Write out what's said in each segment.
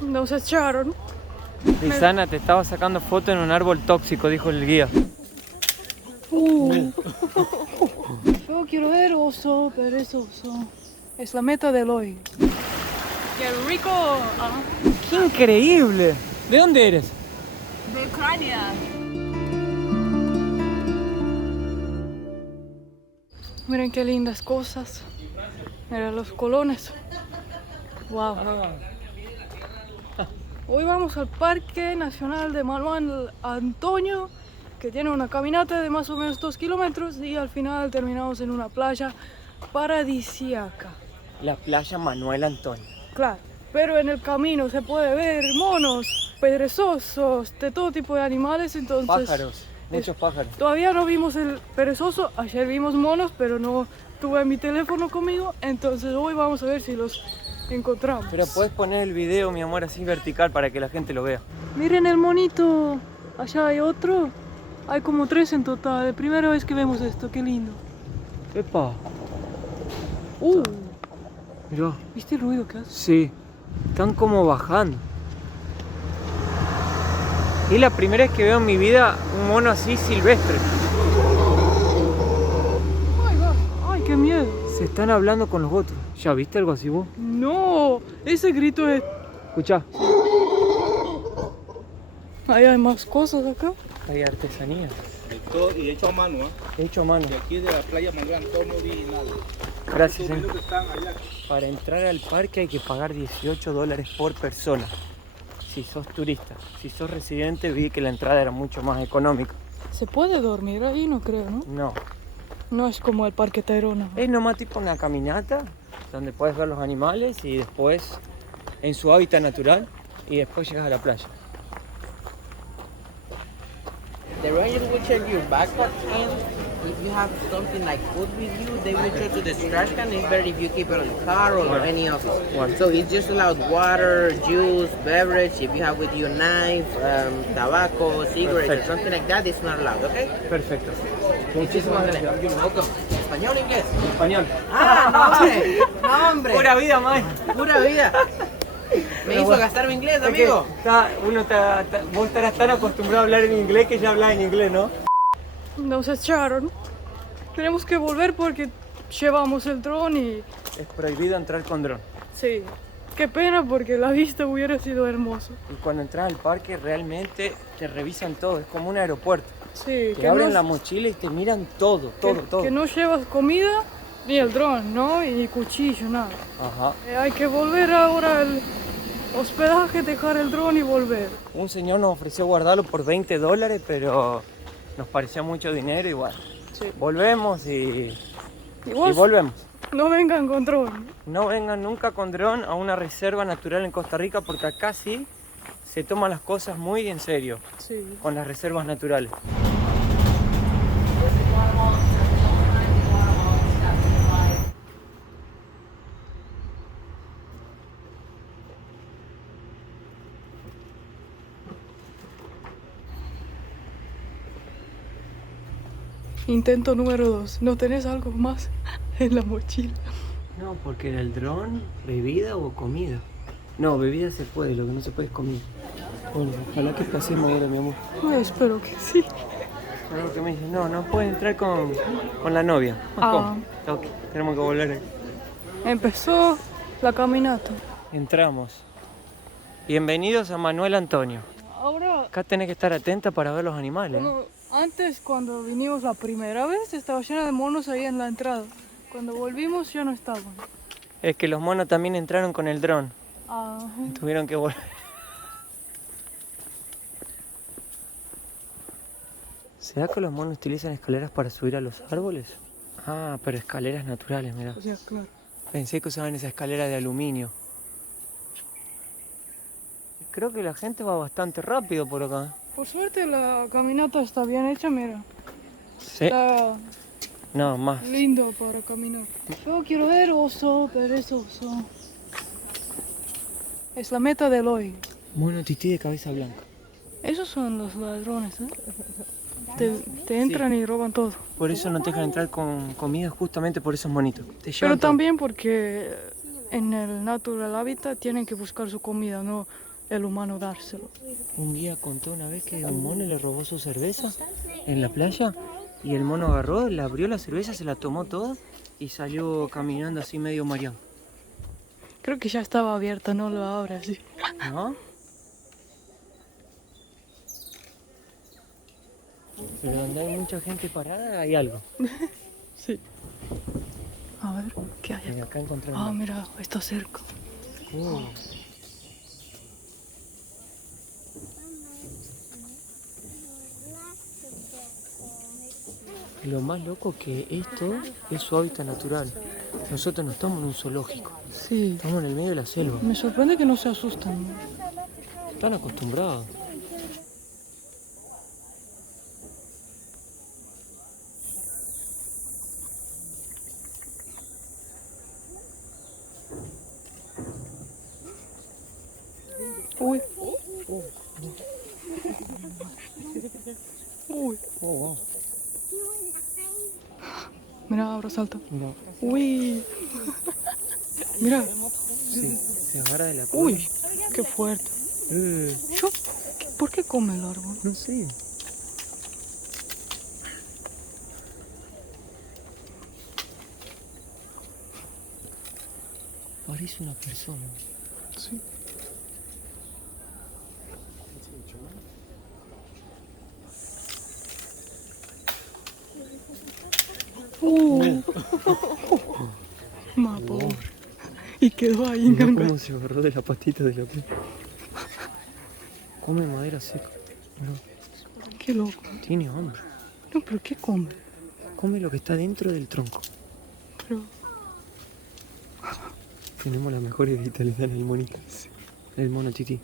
Nos echaron. Lisana, te estaba sacando foto en un árbol tóxico, dijo el guía. Yo quiero ver oso perezoso. Es la meta del hoy. ¡Qué rico! ¡Qué increíble! ¿De dónde eres? De Ucrania. Miren qué lindas cosas. Miren los colones. Wow. Hoy vamos al Parque Nacional de Manuel Antonio, que tiene una caminata de más o menos 2 kilómetros y al final terminamos en una playa paradisíaca. La playa Manuel Antonio. Claro, pero en el camino se puede ver monos, perezosos, de todo tipo de animales, entonces... Pájaros, muchos pájaros. Todavía no vimos el perezoso, ayer vimos monos, pero no tuve mi teléfono conmigo, entonces hoy vamos a ver si los encontramos. Pero puedes poner el video, mi amor, así vertical para que la gente lo vea. Miren el monito, allá hay otro, hay como 3 en total, primera vez que vemos esto, qué lindo. ¡Epa! Mirá. ¿Viste el ruido que hace? Sí, están como bajando. Es la primera vez que veo en mi vida un mono así silvestre. Ay, va. Ay, qué miedo. Se están hablando con los otros. ¿Ya viste algo así vos? No, ese grito es... Escuchá. Ahí hay más cosas acá. Hay artesanía. Y hecho a mano, ¿eh? Hecho a mano. De aquí de la playa Manuel Antonio original. Gracias, Estos que están allá. Para entrar al parque hay que pagar $18 por persona. Si sos turista. Si sos residente, vi que la entrada era mucho más económica. Se puede dormir ahí, no creo, ¿no? No. No es como el Parque Tayrona. Es nomás tipo una caminata donde puedes ver los animales y después en su hábitat natural y después llegas a la playa. The rangers will check your backpack and if you have something like food with you, they will check to the trash can. It's better if you keep it on the car or any office. So it's just allowed water, juice, beverage. If you have with you a knife, tobacco, cigarettes, or something like that, it's not allowed, okay? Perfecto. Muchísimas gracias. You're welcome. ¿Español o inglés? Español. Ah, no, hombre. No, hombre. Pura vida, mae. Pura vida. Me hizo gastar mi inglés, Es que amigo. vos estarás tan acostumbrado a hablar en inglés que ya hablas en inglés, ¿no? Nos echaron. Tenemos que volver porque llevamos el dron y... Es prohibido entrar con dron. Sí, qué pena porque la vista hubiera sido hermoso. Y cuando entras al parque realmente te revisan todo, es como un aeropuerto. Sí, Te abren la mochila y te miran todo, todo. que no llevas comida ni el dron, ¿no? Y ni cuchillo, nada. Ajá. Hay que volver ahora al hospedaje, dejar el dron y volver. Un señor nos ofreció guardarlo por $20, pero nos parecía mucho dinero y bueno. Sí. Volvemos y Igual volvemos. no vengan con dron. No vengan nunca con dron a una reserva natural en Costa Rica porque acá sí se toman las cosas muy en serio Sí. con las reservas naturales. Intento número 2. ¿No tenés algo más en la mochila? No, porque era el dron, bebida o comida. No, bebida se puede, lo que no se puede es comida. Bueno, ojalá que pasemos ahora, mi amor. Ay, espero que sí. Algo que me dice, no puede entrar con la novia. Ah. ¿Cómo? Ok, tenemos que volver. Empezó la caminata. Entramos. Bienvenidos a Manuel Antonio. Ahora, Acá tenés que estar atenta para ver los animales. antes cuando vinimos la primera vez estaba llena de monos ahí en la entrada. Cuando volvimos ya no estaban. Es que los monos también entraron con el dron. Ah, Tuvieron que volver. ¿Será que los monos utilizan escaleras para subir a los árboles? Ah, pero escaleras naturales, mirá. o sea, claro. Pensé que usaban esa escalera de aluminio. Creo que la gente va bastante rápido por acá. Por suerte la caminata está bien hecha, mira. Sí. Está No, más. lindo para caminar. Yo quiero ver oso perezoso. Es la meta del hoy. Mono tití de cabeza blanca. Esos son los ladrones, ¿eh? Te entran y roban todo. Por eso no te dejan entrar con comida, justamente por esos monitos. Te llevan Pero todo. también porque en el natural hábitat tienen que buscar su comida, no el humano dárselo. Un guía contó una vez que un mono le robó su cerveza en la playa y el mono agarró, le abrió la cerveza, se la tomó toda y salió caminando así medio mareado. Creo que ya estaba abierta, no lo abre así. ¿No? Pero donde hay mucha gente parada hay algo. Sí. A ver, ¿qué hay Mira, acá? acá encontré Ah, una. mira, está cerca. Lo más loco que esto es su hábitat natural. Nosotros no estamos en un zoológico, Sí. estamos en el medio de la selva. Me sorprende que no se asustan. Están acostumbrados. Uy. Uy. Oh, wow. Mira, ahora salta. No. Uy. Mira. Sí, se agarra de la cola. Uy. Qué fuerte. Yo, ¿por qué come el árbol? No sé. Parece una persona. Sí. Ma pobre. Y quedó ahí Mirá enganchado. cómo se agarró de la patita de la pie. Come madera seca. No, Qué loco. tiene hambre. No, pero ¿qué come? Come lo que está dentro del tronco. Pero... Tenemos las mejores vitalidades en el monito. El mono tití.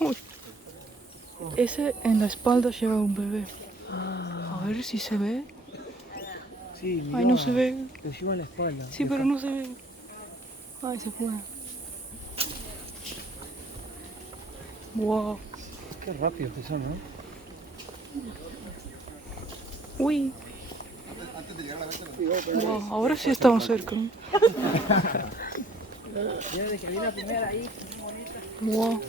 Uy. Ese en la espalda lleva un bebé. A ver si se ve. Sí, Ay, no se ve. Lo lleva en la espalda. Sí, pero no se ve. Ay, se fue. Wow. Qué rápido que son, ¿no? Uy. Wow, ahora sí estamos cerca. Wow.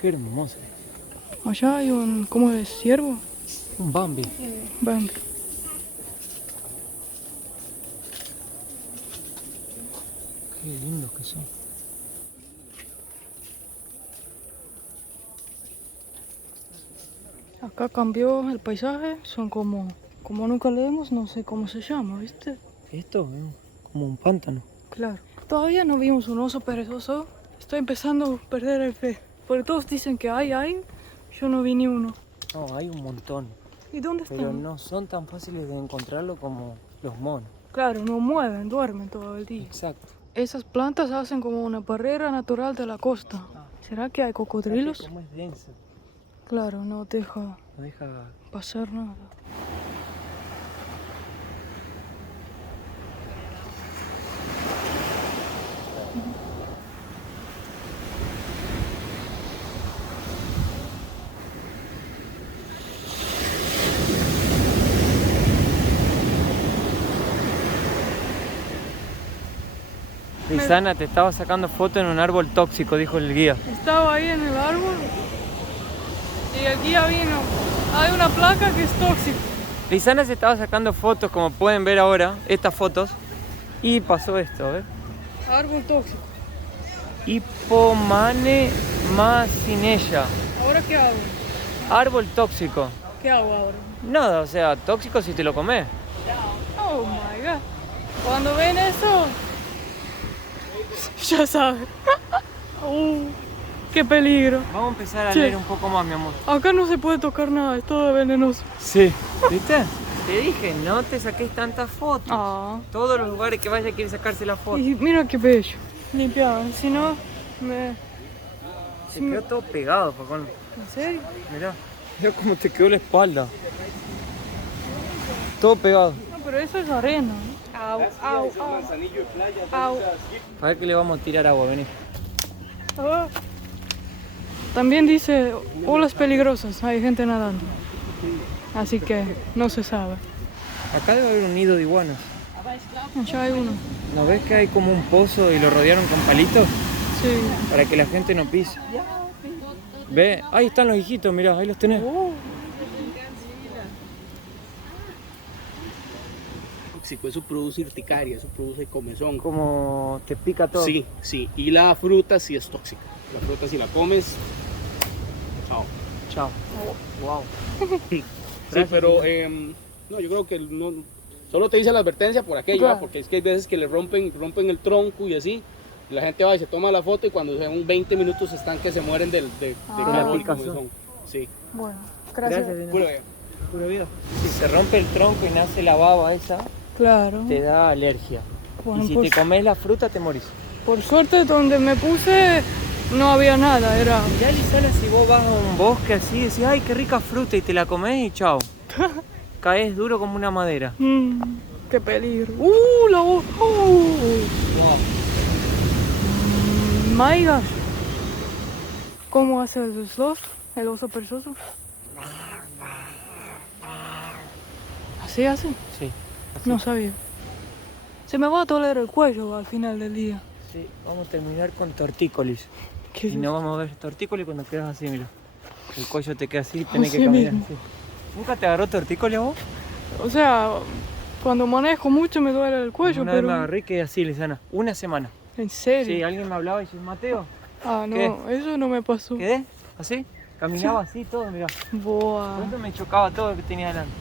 Qué hermoso. Allá hay un... ¿Cómo es? ¿Ciervo? Un Bambi. Ven. Qué lindos que son. Acá cambió el paisaje. Son como... Como nunca leemos, no sé cómo se llama, ¿viste? Esto es como un pántano. Claro. Todavía no vimos un oso perezoso. Estoy empezando a perder el fe. Porque todos dicen que hay. Yo no vi ni uno. No, hay un montón. ¿Y dónde están? Pero no son tan fáciles de encontrarlo como los monos. Claro, no mueven, duermen todo el día. Exacto. Esas plantas hacen como una barrera natural de la costa. ¿Será que hay cocodrilos? Como es denso, Claro, no deja no deja. pasar nada. Lisana, te estaba sacando foto en un árbol tóxico, dijo el guía. Estaba ahí en el árbol y el guía vino. Hay una placa que es tóxica. Lisana se estaba sacando fotos, como pueden ver ahora, estas fotos. Y pasó esto, a ver. Árbol tóxico. Hippomane macinella. ¿Ahora qué hago? Árbol tóxico. ¿Qué hago ahora? Nada, o sea, tóxico si te lo comes. Oh my god. Cuando ven eso, ya saben. Qué peligro. Vamos a empezar a Sí. leer un poco más, mi amor. Acá no se puede tocar nada, es todo venenoso. Sí. ¿Viste? Te dije, no te saques tantas fotos. Ah. Todos los lugares que vayas quieren sacarse la foto. Y mira qué bello. Limpiaban, si no, me... Se quedó todo pegado, Pacón. ¿En serio? Mirá. Mirá cómo te quedó la espalda. Todo pegado. No, pero eso es arena. Au, au, au. Manzanillo de playa. Au. A ver que le vamos a tirar agua, vení. Ah. También dice olas peligrosas, hay gente nadando. Así que no se sabe. Acá debe haber un nido de iguanas. Allá hay uno. ¿No ves que hay como un pozo y lo rodearon con palitos? Sí. Para que la gente no pise. Ve, ahí están los hijitos, mirá, ahí los tenés. Tóxico, eso produce urticaria, eso produce comezón. Como te pica todo. Sí, sí. Y la fruta sí es tóxica. La fruta si la comes, chao. Chao. Wow. Sí, pero no, yo creo que no, solo te dice la advertencia por aquello, Claro. ¿va? Porque es que hay veces que le rompen el tronco y así. Y la gente va y se toma la foto y cuando sean 20 minutos están que se mueren de calor y picazón. comezón. Sí. Bueno, gracias. Gracias, Pura Elena. vida. Pura vida. Si se rompe el tronco y nace la baba esa, Claro. te da alergia. Bueno, y si pues- te comes la fruta, te morís. Por suerte donde me puse no había nada, era... Ya, Lisana, si vos vas a un bosque así, decís, ay, qué rica fruta, y te la comés y chao. Caes duro como una madera. ¡Qué peligro! La voz! My gosh. ¿Cómo hace el sloth? El oso perezoso. ¿Así hace? Sí. Así. No sabía. Se me va a doler el cuello al final del día. Sí, vamos a terminar con tortícolis. ¿Qué es Y no eso? vamos a ver tortícolis cuando quedas así, mira. El cuello te queda así y tenés Así que caminar mismo. así. ¿Nunca te agarró tortícolis a vos? O sea, cuando manejo mucho me duele el cuello, Una vez pero... me agarré y quedé así, Lisana. Una semana. ¿En Sí, serio? alguien me hablaba y dice, Mateo, Ah, no, ¿Qué? eso no me pasó. ¿quedé? ¿Así? Caminaba así todo, mira. Boa. Por eso me chocaba todo lo que tenía delante.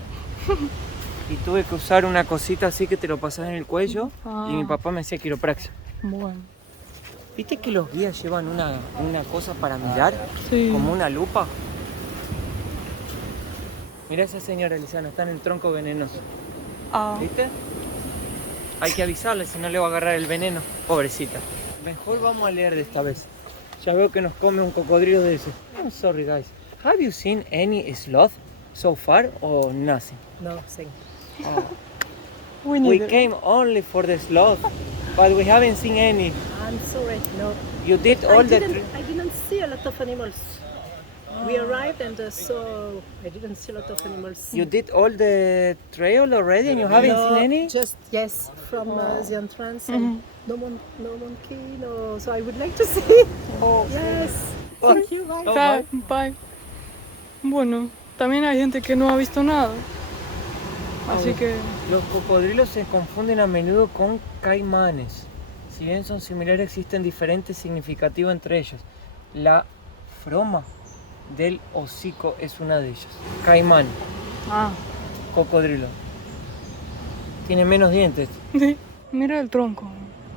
Y tuve que usar una cosita así que te lo pasas en el cuello y mi Ah. papá me hacía quiropraxia. Bueno, ¿Viste que los guías llevan una cosa para mirar? sí. Como una lupa. Mira esa señora, Lisana, está en el tronco venenoso. Ah, ¿Viste? Hay que avisarle, si no le va a agarrar el veneno. Pobrecita. Mejor vamos a leer de esta vez. Ya veo que nos come un cocodrilo de eso. Oh, sorry guys. Have you seen any sloth so far or nothing? No, thank Oh. we We need it. came only for the sloth, but we haven't seen any. I'm sorry, no. You did all the... I didn't see a lot of animals. We arrived and so I didn't see a lot of animals. You did all the trail already and you haven't No, seen any? Just yes, from the entrance and no monkey, no. So I would like to see. Oh. Yes. Thank you. Bye. Oh, Bye. Bye. Bueno, también hay gente que no ha visto nada. Así que... Los cocodrilos se confunden a menudo con caimanes. Si bien son similares, existen diferentes significativos entre ellos. La froma del hocico es una de ellas. Caimán, Ah, cocodrilo. Tiene menos dientes. sí. Mira el tronco.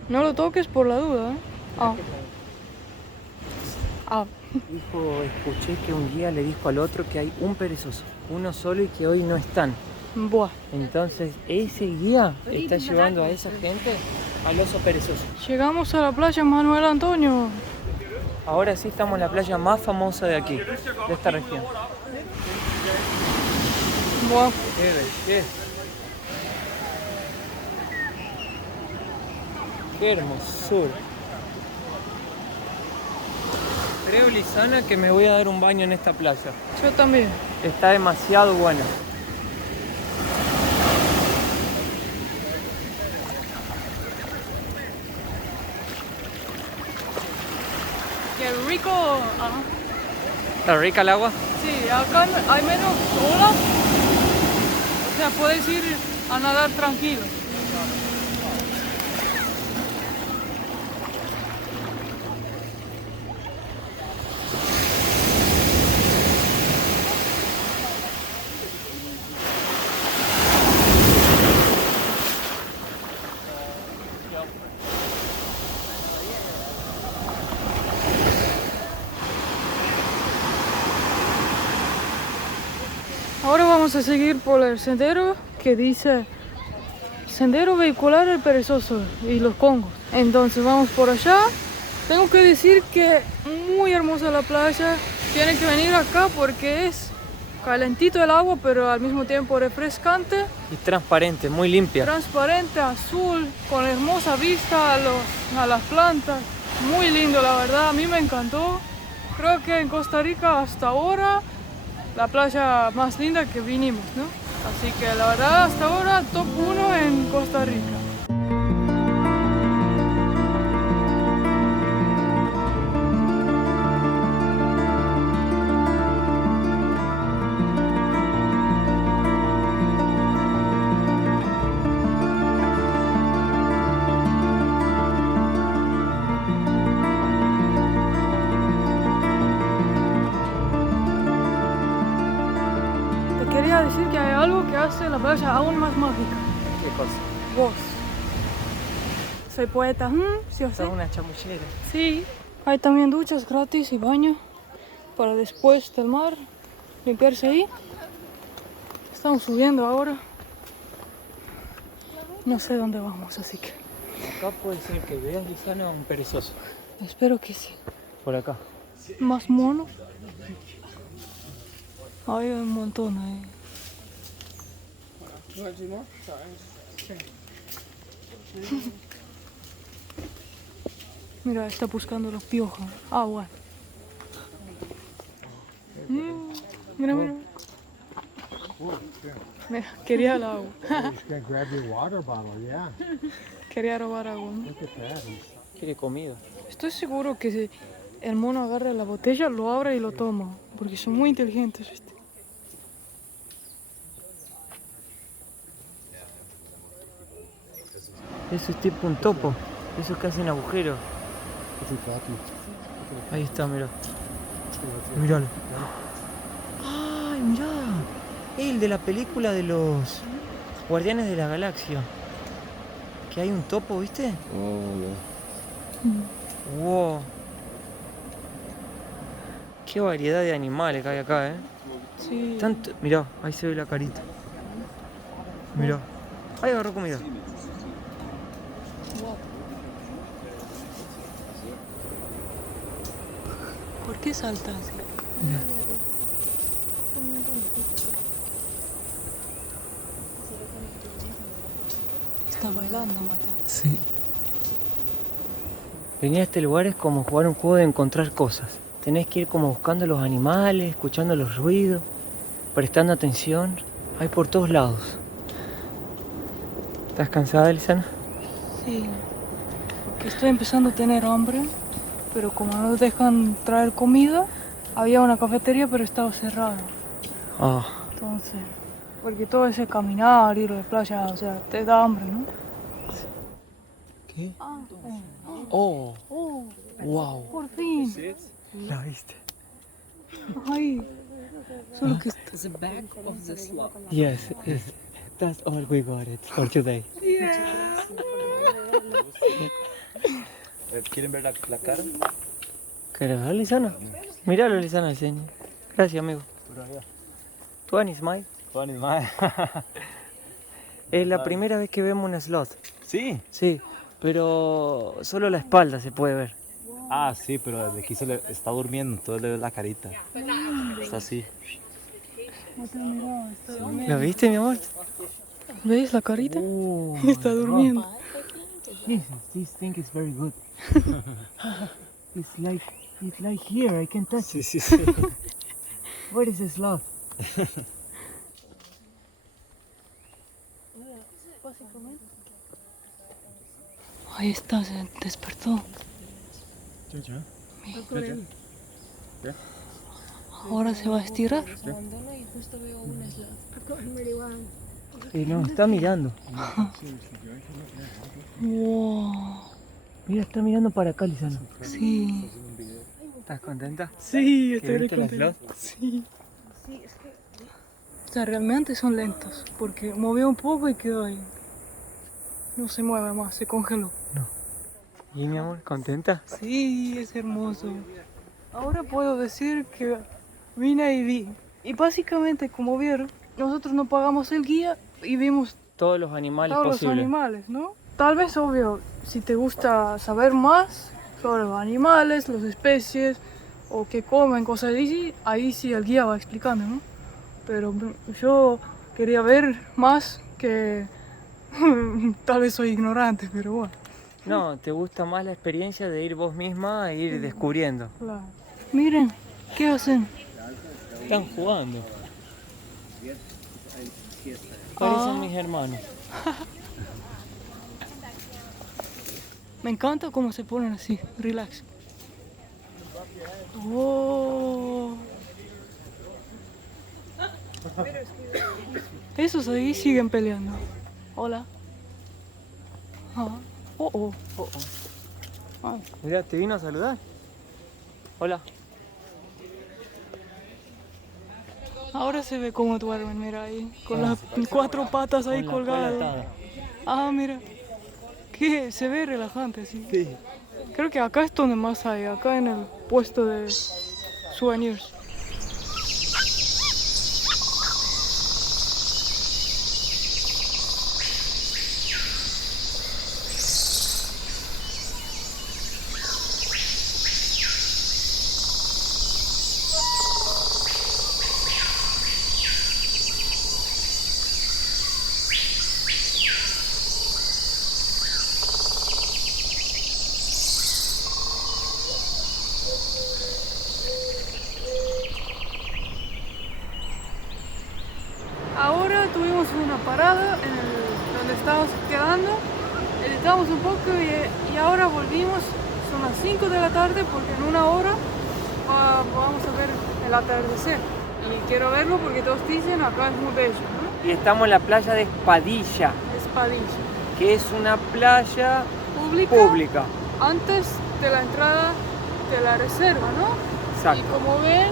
No lo toques por la duda, ¿eh? Ah. Ah. Escuché que un guía le dijo al otro que hay un perezoso, uno solo y que hoy no están. Buah. Entonces, ese guía está llevando a esa gente al oso perezoso. Llegamos a la playa Manuel Antonio. Ahora sí estamos en la playa más famosa de aquí, de esta región. Buah. Qué hermosura. Creo, Lisana, que me voy a dar un baño en esta playa. Yo también. Está demasiado buena. Qué rico. Ajá. ¿Está rica el agua? Sí, acá hay menos olas. O sea, puedes ir a nadar tranquilo. Ahora vamos a seguir por el sendero que dice Sendero Vehicular El Perezoso y Los Congos. Entonces vamos por allá. Tengo que decir que muy hermosa la playa. Tienen que venir acá porque es calentito el agua, pero al mismo tiempo refrescante, Y transparente, muy limpia. transparente, azul, con hermosa vista a las plantas. Muy lindo, la verdad. A mí me encantó. creo que en Costa Rica hasta ahora la playa más linda que vinimos, ¿no? Así que la verdad hasta ahora top 1 en Costa Rica. Quería decir que hay algo que hace la playa aún más mágica. ¿Qué cosa? Vos. Soy poeta, sí o sí. Sos una chamullera. Sí. Hay también duchas gratis y baño para después del mar limpiarse ahí. Estamos subiendo ahora. No sé dónde vamos, así que Acá puede ser que veas, Lisana, un perezoso. espero que sí. Por acá. Más monos. Hay un montón ahí. Mira, está buscando los piojos. Agua. Mira, mira. Mira, quería el agua. Just gonna grab your water bottle, yeah. Quería robar agua, ¿no? Look at that. Quiere comida. Estoy seguro que si el mono agarra la botella, lo abre y lo toma. Porque son muy inteligentes, ¿viste? Eso es tipo un topo. Esos que hacen agujeros. Ahí está, mirá. Míralo. ¡Ay, mirá! El de la película de los Guardianes de la Galaxia. Que hay un topo, ¿viste? Wow. Qué variedad de animales que hay acá, ¿eh? Sí. Tanto... Mirá, ahí se ve la carita. Mirá. Ahí agarró comida. ¿Por qué salta así? Está bailando, Mata. Sí. Venir a este lugar es como jugar un juego de encontrar cosas. Tenés que ir como buscando los animales, escuchando los ruidos, prestando atención. Hay por todos lados. ¿Estás cansada, Lisana? Sí. Que estoy empezando a tener hambre, pero como no nos dejan traer comida, había una cafetería pero estaba cerrada. Ah, Entonces, porque todo ese caminar, ir a la playa, o sea, te da hambre, ¿no? ¿qué? Oh, Oh, wow. por fin. ¿La viste? Ay. Solo que The back of the sloth. Yes, that's all we got it for today. ¿Quieren ver la cara? ¿Querés ver, Lisana? Míralo, Lisana, enseña. Gracias, amigo. ¿Tú, Smile? Funny man. Es la primera vez que vemos una sloth. Sí. Sí, pero solo la espalda se puede ver. Ah, sí, pero desde aquí está durmiendo, entonces le ves la carita. Está así. ¿Lo viste, mi amor? ¿Ves la carita? Oh, Está durmiendo. This thing is very good. It's like here, I can touch Sí, it. sí, sí. Where is the sloth? Ahí está, se despertó. Ahora se va a estirar. Y nos está mirando. Wow. Mira, está mirando para acá, Lisana. Sí. ¿Estás contenta? Sí, ¿Que estoy viste la contenta. Sí. O sea, realmente son lentos, porque movió un poco y quedó ahí. No se mueve más, se congeló. ¿Y mi amor, contenta? Sí, es hermoso. Ahora puedo decir que vine y vi. Y básicamente, como vieron, nosotros no pagamos el guía y vimos Todos los animales todos posibles. los animales, ¿no? Tal vez, obvio, si te gusta saber más sobre los animales, las especies, o qué comen, cosas así, ahí sí el guía va explicando, ¿no? Pero yo quería ver más que... Tal vez soy ignorante, pero bueno. No, te gusta más la experiencia de ir vos misma e ir descubriendo. Claro. Miren, ¿qué hacen? Están jugando. Parecen mis hermanos. Me encanta cómo se ponen así, relax. Oh. Esos ahí siguen peleando. Hola. Ah. Oh, oh. Oh, oh. Ay, mirá, te vino a saludar. Hola. Ahora se ve cómo duermen, mira ahí, con las 4 patas ahí Con la cola colgadas. atada. Ah, mira. Que se ve relajante así. Sí. Creo que acá es donde más hay, acá en el puesto de souvenirs. Ahora tuvimos una parada donde estábamos quedando, editamos un poco y ahora volvimos. Son las 5 de la tarde porque en una hora vamos a ver el atardecer. Y quiero verlo porque todos dicen acá es muy bello, ¿no? Y estamos en la playa de Espadilla, Espadilla. que es una playa pública. Antes de la entrada de la reserva, ¿no? Exacto. Y como ven,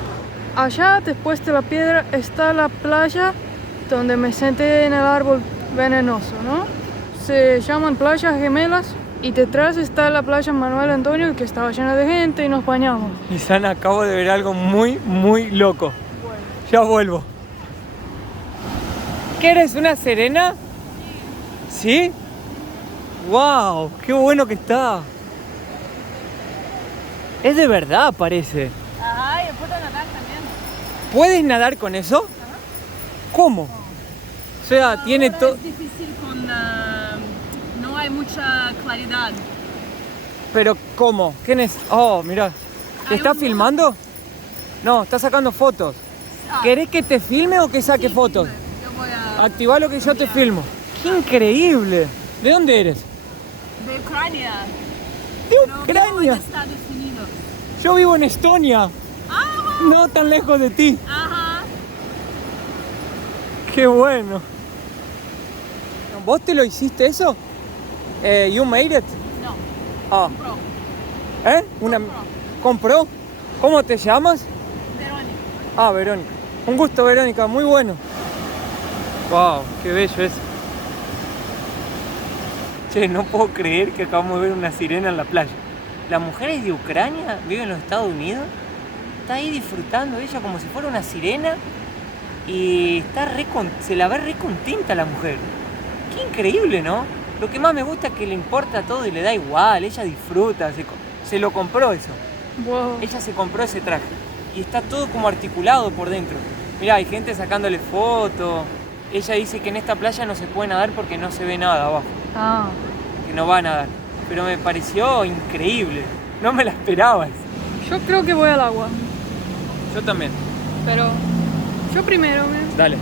allá después de la piedra está la playa donde me senté en el árbol venenoso, ¿no? Se llaman playas gemelas y detrás está la playa Manuel Antonio que estaba llena de gente y nos bañamos. Y Sana, acabo de ver algo muy loco. Bueno. Ya vuelvo. ¿Qué eres, una serena? ¿Sí? ¡Wow! ¡Qué bueno que está! Es de verdad, parece. Ajá, y puedo nadar también. ¿Puedes nadar con eso? ¿Cómo? O sea, tiene todo... Es difícil con... no hay mucha claridad. Pero ¿cómo? ¿Quién es? Oh, mira. ¿Te está filmando? No, está sacando fotos. ¿Querés que te filme o que saque fotos? Yo voy a... Activá lo que yo te filmo. ¡Qué increíble! ¿De dónde eres? De Ucrania. ¡De No, vivo en Ucrania! Estados Unidos. Yo vivo en Estonia. No tan lejos de ti. Ajá. ¡Qué bueno! ¿Vos te lo hiciste eso? You made it? No, Ah. pro. ¿Eh? ¿Compró? ¿Cómo te llamas? Verónica. Ah, Verónica. Un gusto, Verónica. Muy bueno. Wow, qué bello es. Che, no puedo creer que acabamos de ver una sirena en la playa. La mujer es de Ucrania, vive en los Estados Unidos. Está ahí disfrutando ella como si fuera una sirena. Y está se la ve re contenta la mujer. Qué increíble, ¿no? Lo que más me gusta es que le importa todo y le da igual. Ella disfruta, se lo compró eso. Wow. Ella se compró ese traje. Y está todo como articulado por dentro. Mirá, hay gente sacándole fotos. Ella dice que en esta playa no se puede nadar porque no se ve nada abajo. Ah. Que no va a nadar. Pero me pareció increíble. No me la esperaba eso. Yo creo que voy al agua, Yo también. pero yo primero, ¿me? Dale.